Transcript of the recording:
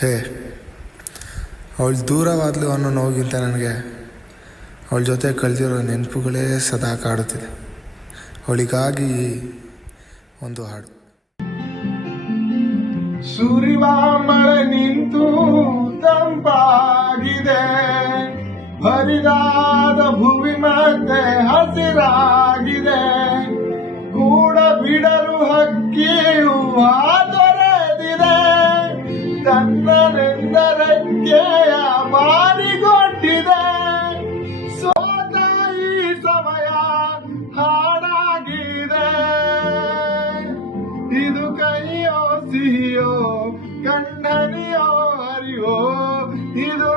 ಹೇ, ಅವಳು ದೂರವಾದ್ಲು ಅನ್ನೋ ನೋವಿಗಿಂತ ನನಗೆ ಅವಳ ಜೊತೆ ಕಳೆದಿರೋ ನೆನಪುಗಳೇ ಸದಾ ಕಾಡುತ್ತಿದೆ. ಅವಳಿಗಾಗಿ ಒಂದು ಹಾಡು. ಸುರಿವ ಮಳೆ ನಿಂತು ತಂಪಾಗಿದೆ, ಹರಿದಾದ ಭೂಮಿ ಮತ್ತೆ ಹಸಿರಾಗಿದೆ, ಕೂಡ ಬಿಡಲು ಹಕ್ಕಿಯು ತೊರೆದಿದೆ, ತನ್ನನೆಂದರೆಕ್ಕೆಯ ಬಾರಿಗೊಟ್ಟಿದೆ. ಸೋತ ಈ ಸಮಯ ಹಾಡಾಗಿದೆ, ಇದು ಕೈಯೋ ಸಿಹಿಯೋ ಕಣ್ಣನಿಯೋ ಹರಿಯೋ, ಇದು